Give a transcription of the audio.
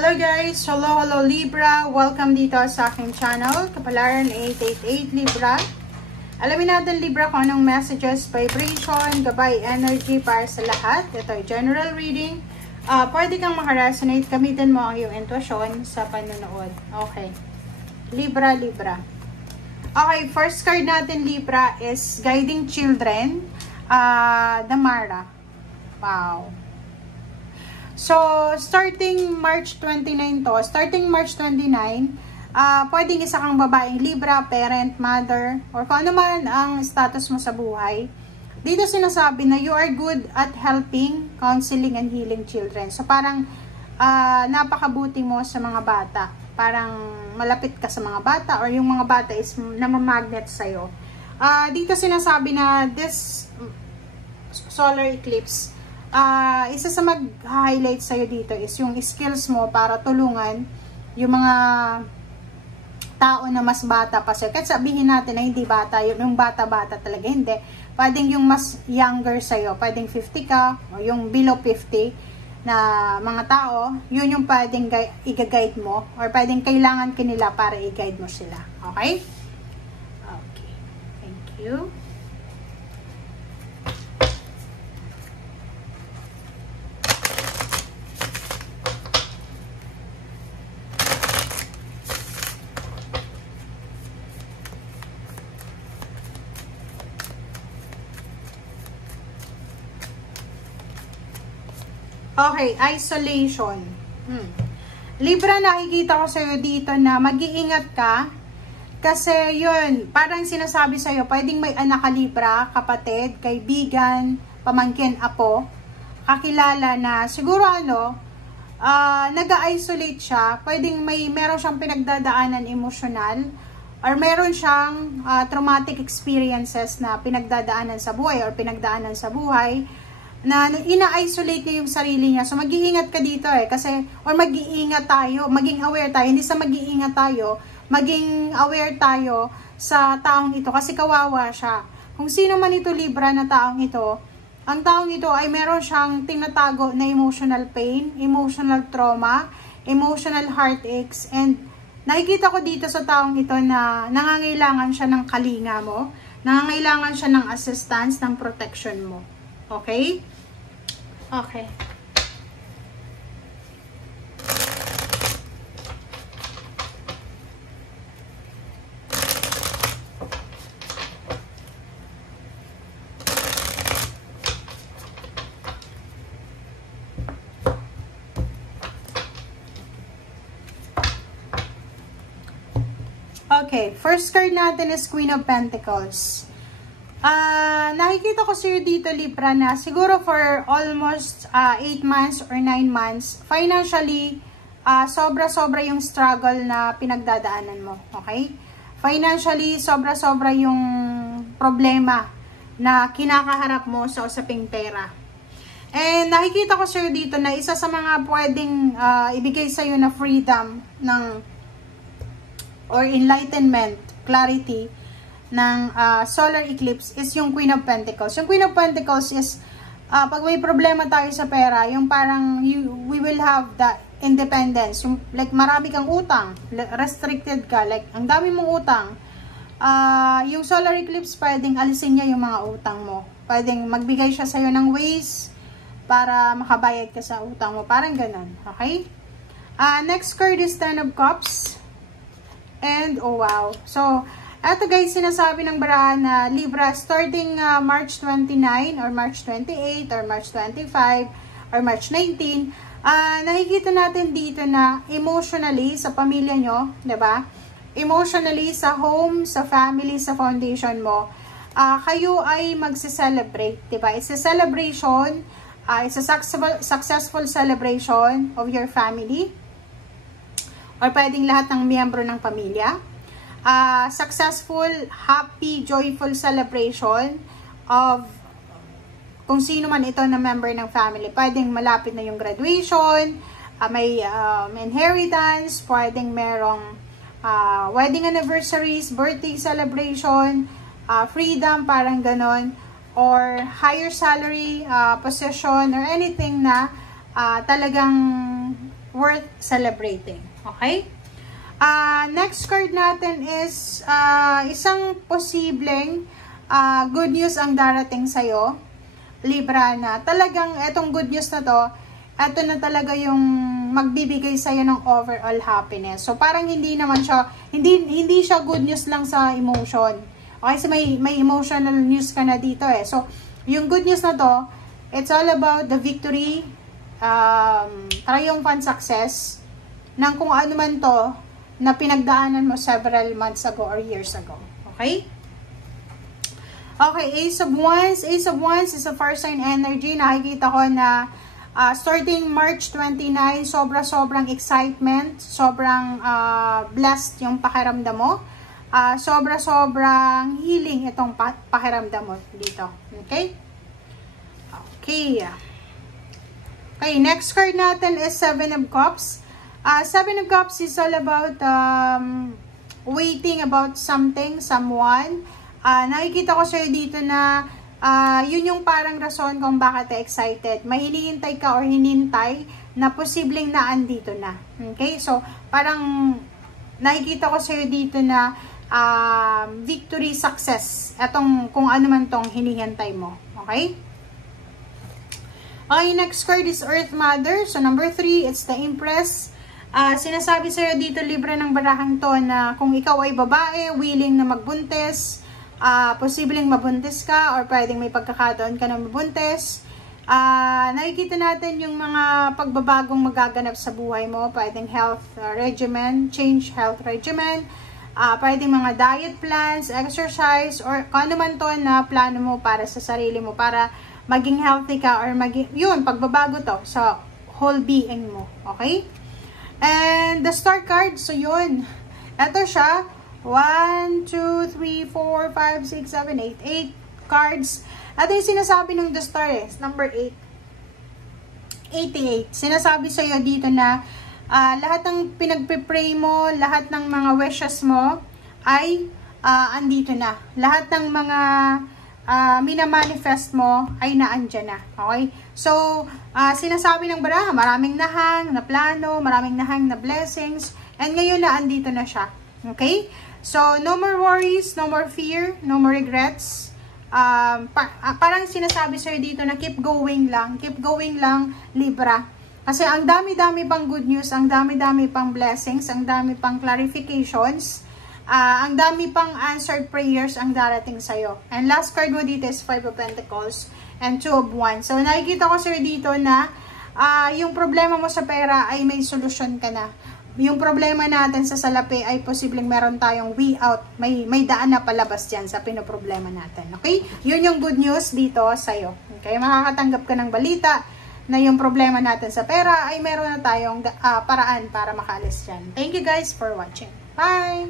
Hello guys! Hello Libra! Welcome dito sa aking channel, Kapalaran 888 Libra. Alamin natin Libra kung anong messages, vibration, gabay, energy para sa lahat. Ito ay general reading. Pwede kang makaresonate, gamitin mo ang iyong intuition sa panonood. Okay. Libra. Okay, first card natin Libra is Guiding Children, Damara. Wow. So, starting March 29 to, starting March 29, pwedeng isa kang babaeng Libra, parent, mother, or kung ano man ang status mo sa buhay. Dito sinasabi na you are good at helping, counseling, and healing children. So, parang napakabuti mo sa mga bata. Parang malapit ka sa mga bata or yung mga bata is namamagnet sa'yo. Dito sinasabi na this solar eclipse, isa sa mag-highlight sa'yo dito is yung skills mo para tulungan yung mga tao na mas bata pa sa'yo. Kahit sabihin natin na hindi bata, yung bata-bata talaga, hindi. Pwedeng yung mas younger sa'yo, pwedeng 50 ka, o yung below 50 na mga tao, yun yung pwedeng i-guide mo, or pwedeng kailangan ka nila para i-guide mo sila. Okay? Okay. Thank you. Okay, isolation. Libra, nakikita ko sa'yo dito na mag-iingat ka. Kasi yun, parang sinasabi sa'yo, pwedeng may anak ka Libra, kapatid, kaibigan, pamangkin, apo, kakilala na siguro nag-isolate siya. Pwedeng meron siyang pinagdadaanan emosyonal, or meron siyang traumatic experiences na pinagdadaanan sa buhay or pinagdaanan sa buhay, na ina-isolate niya yung sarili niya. So, mag-iingat ka dito kasi, or mag-iingat tayo, maging aware tayo, hindi sa mag-iingat tayo, maging aware tayo sa taong ito, kasi kawawa siya. Kung sino man ito Libra na taong ito, ang taong ito ay meron siyang tinatago na emotional pain, emotional trauma, emotional heartaches, and nakikita ko dito sa taong ito na nangangailangan siya ng kalinga mo, nangangailangan siya ng assistance, ng protection mo. Okay? Okay. Okay, first card natin is Queen of Pentacles. Nakikita ko sa'yo dito Libra na siguro for almost 8 months or 9 months, financially, sobra-sobra yung struggle na pinagdadaanan mo. Okay? Financially, sobra-sobra yung problema na kinakaharap mo sa usaping pera. And nakikita ko sa'yo dito na isa sa mga pwedeng ibigay sa'yo na freedom or enlightenment, clarity, ng solar eclipse is yung Queen of Pentacles. Yung Queen of Pentacles is, pag may problema tayo sa pera, yung parang we will have the independence. Yung, like, marami kang utang, restricted ka, like, ang dami mong utang. Yung solar eclipse, pwedeng alisin niya yung mga utang mo. Pwedeng magbigay siya sa'yo ng ways para makabayad ka sa utang mo. Parang ganun. Okay? Next card is Ten of Cups. And, oh wow. So, eto guys, sinasabi ng barahan na Libra, starting March 29 or March 28 or March 25 or March 19, nakikita natin dito na emotionally sa pamilya nyo, diba? Emotionally sa home, sa family, sa foundation mo, kayo ay magse-celebrate, diba? It's a celebration, it's a successful celebration of your family, or pwedeng lahat ng miyembro ng pamilya. Successful, happy, joyful celebration of kung sino man ito na member ng family. Pwedeng malapit na yung graduation, may inheritance, pwedeng merong wedding anniversaries, birthday celebration, freedom, parang ganon, or higher salary, position, or anything na talagang worth celebrating. Okay? Next card natin is isang posibleng good news ang darating sa'yo, Libra, na talagang etong good news na to, eto na talaga yung magbibigay sa'yo ng overall happiness. So parang hindi naman siya, hindi siya good news lang sa emotion. Okay, so may emotional news ka na dito eh. So yung good news na to, it's all about the victory, triumphant success ng kung ano man to na pinagdaanan mo several months ago or years ago. Okay? Okay, Ace of Wands. Ace of Wands is a fire sign energy. Nakikita ko na starting March 29, sobrang excitement, sobrang blessed yung pakiramdam mo. Sobrang healing itong pakiramdam mo dito. Okay? Okay. Okay, next card natin is Seven of Cups. Seven of Cups is all about waiting about something, someone. Nakikita ko sa'yo dito na yun yung parang rason kung bakit excited. May hinihintay ka or hinintay na posibleng naandito na. Okay? So, parang nakikita ko sa'yo dito na victory, success. Etong kung ano man tong hinihintay mo. Okay? Okay, next card is Earth Mother. So, number 3, it's the Empress. Sinasabi sa'yo dito, Libra, ng barahang to na kung ikaw ay babae, willing na magbuntis, posibleng mabuntis ka or pwedeng may pagkakataon ka na mabuntis. Nakikita natin yung mga pagbabagong magaganap sa buhay mo. Pwedeng health regimen, change health regimen, pwedeng mga diet plans, exercise, or kung ano man to na plano mo para sa sarili mo, para maging healthy ka or yun, pagbabago to sa whole being mo. Okay? And the star card, so yun. Ito siya. 1, 2, 3, 4, 5, 6, 7, 8. 8 cards. Ito yung sinasabi ng the star eh. Number 8. 88. Sinasabi sa'yo dito na lahat ng pinagpipray mo, lahat ng mga wishes mo ay andito na. Lahat ng mga minamanifest mo ay naandyan na. Okay? So, sinasabi ng baraha, maraming nahang na plano, maraming nahang na blessings, and ngayon na andito na siya. Okay? So, no more worries, no more fear, no more regrets. Parang sinasabi sa'yo dito na keep going lang, Libra. Kasi ang dami-dami pang good news, ang dami-dami pang blessings, ang dami pang clarifications, ang dami pang answered prayers ang darating sa'yo. And last card mo dito is 5 of Pentacles and 2 of Wands. So, nakikita ko sa'yo dito na yung problema mo sa pera ay may solusyon ka na. Yung problema natin sa salapi ay posibleng meron tayong way out. May daan na palabas dyan sa pinoproblema natin. Okay? Yun yung good news dito sa'yo. Okay? Makakatanggap ka ng balita na yung problema natin sa pera ay meron na tayong paraan para makaalis dyan. Thank you guys for watching. Bye!